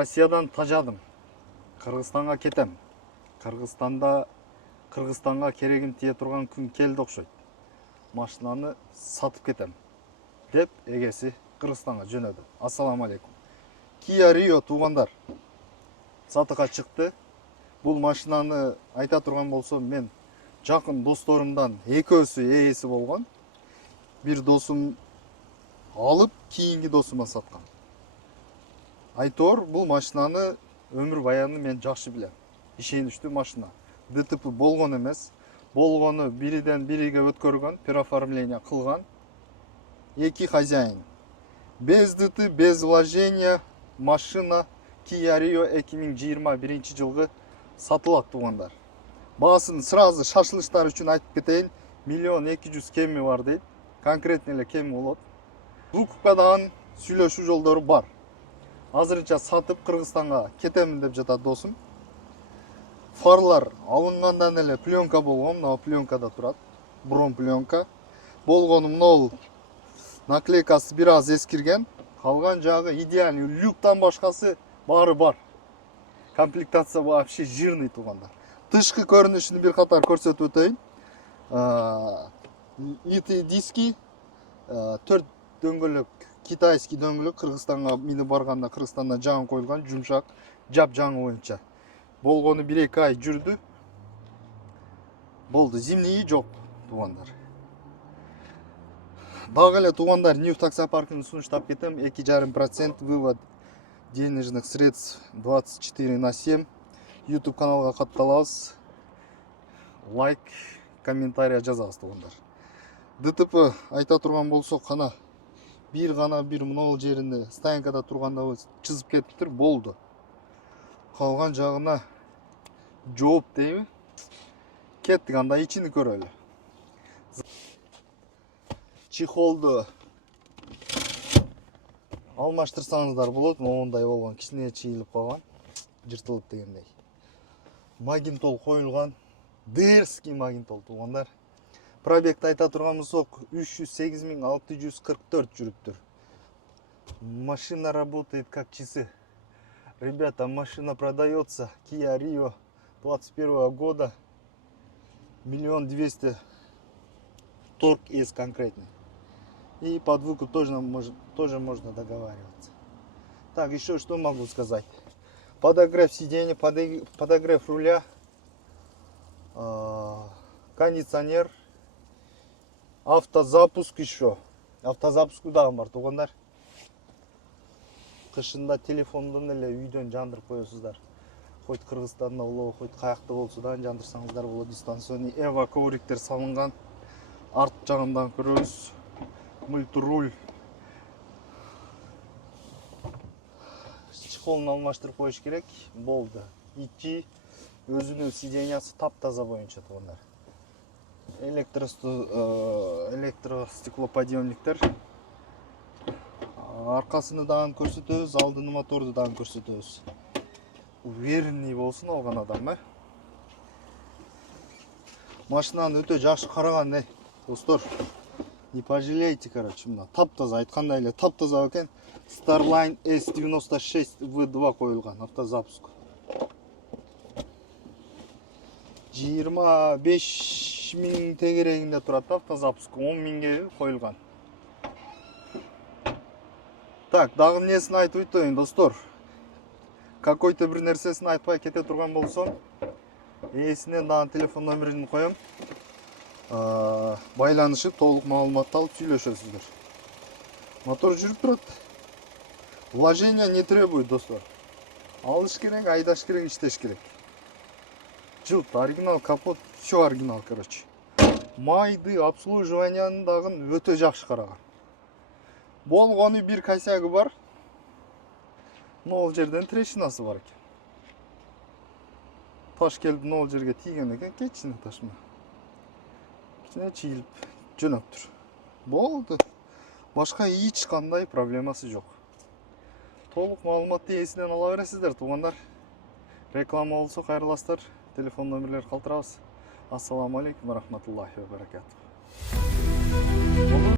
Россиядан тажадым. Кыргызстанга кетем. Кыргызстанга керегим тие турган күн келди окшойт. Машинаны сатып кетем деп эгеси Кыргызстанга жөнөдү. Ассаламу алейкум. Kia Rio туугандар сатыга чыкты. Бул машинаны айта турган болсом, мен жакын досторумдан экөөсү ээси болгон. Бир досум алып, кийинки досума саткан. Айтор, бул машинаны өмүр баяны мен жакшы билем. Ишеничтүү машина. ДТП болгон эмес. Болгону бириден бириге өткөргөн, переоформление кылган. Эки хозяин. Без ДТП, без вложения машина Kia Rio 2021 жылгы сатылат туугандар. Баасын сразу шашылыштар үчүн айтып кетейин. 1 200 000 кеми бар дейт. Конкретно эле кеми болот. Звукка дагы сүйлөшүү жолдору бар. Азырынча сатып Кыргызстанга кетемин деп жатат досум. Фарлар алынгандан эле пленка болгон, мына пленкада турат. Брон пленка. Болгону мына наклейкасы бир аз эскирген. Калган жагы идеальный, люктан башкасы баары бар. Комплектация вообще жирный туугандар. Тышкы көрүнүшүн бир катар көрсөтүп өтөйүн. ИТ диски 4 дөңгөлөк китайский дөңгөлөк. Кыргызстанга минип барганда Кыргызстандан жаңы коюлган, жумшак, жап жаңы боюнча. Болгону 1-2 ай жүрдү. Болду, зимний жок туугандар. Дагы эле туугандар, New таксопаркын сунуштап кетем. 2,5% вывод денежных средств 24/7. YouTube каналга катталабыз. Лайк, комментарий жазабыз туугандар. ДТП айта турган болсок, бир мынау жеринде стоянкада турганда чызып кетиптир, болду. Калган жагына жооп дейби. Кеттик, анда ичини көрөлү. Чехолду алмаштырсаңыздар болот, моундай болгон, кичине чийилип калган, жыртылып дегендей. Магнитол коюлган, дерзкий магнитол туугандар. Пробегти айта турган болсок, 308 644 жүрүптүр. Машина работает как часы. Ребята, машина продается. Kia Rio 21 года. 1 200 000 торг есть конкретный. И под выкуп тоже можно договариваться. Так, еще что могу сказать. Подогрев сиденья, подогрев руля, кондиционер, автозапуск еще. Автозапуск дагы бар туугандар. Кышында телефондон эле үйдөн жандырып коесуздар. Хоть Кыргызстанда болобу, хоть каякта болсо да жандырсаңыздар болот. Дистанционный эва ковриктер салынган. Арт жагындан көрөбүз. Мультируль. Чехолун алмаштырып коюш керек. Болду. Ичи өзүнүн сиденьясы таптаза боюнча туугандар. Электростеклоподъемниктер. Аркасыны дагы көрсөтөбүз, алдыны моторду дагы көрсөтөбүз. Уверенный болсун алган адам, Машинаны өтө жакшы караган, достор. Не пожалейте, мына таптаза, айткандай эле таптаза экен. Starline S96 V2 коюлган автозапуск. 25 000 тегерегинде турат автозапуск, 10 000 коюлган. Так, дагы несин айтып өтөйүн, достор. Какой-то бир нерсесин айтпай кете турган болсом, ээсинен дагы телефон номерин коем. Байланышып, толук маалыматты алып сүйлөшөсүздөр. Мотор жүрүп турат. Вложения не требует, достор. Алыш керек, айдаш керек, иштеш керек. Жылт, оригинал, капот, все оригинал, короче. Майды, обслуживаниянын дагы өтө жакшы караган. Болгону бир косягы бар. Нол жерден трещинасы бар экен. Таш келип нол жерге тийген экен, кичине ташма. Кичине чийилип жөнөптүр. Болду. Башка эч кандай проблемасы жок. Толук маалыматты ээсинен ала бересиздер туугандар. Реклама болсо кайрыласыздар. Телефон номерлер калтырабыз. Ассаламу алейкум ва рахматуллахи ва баракатух.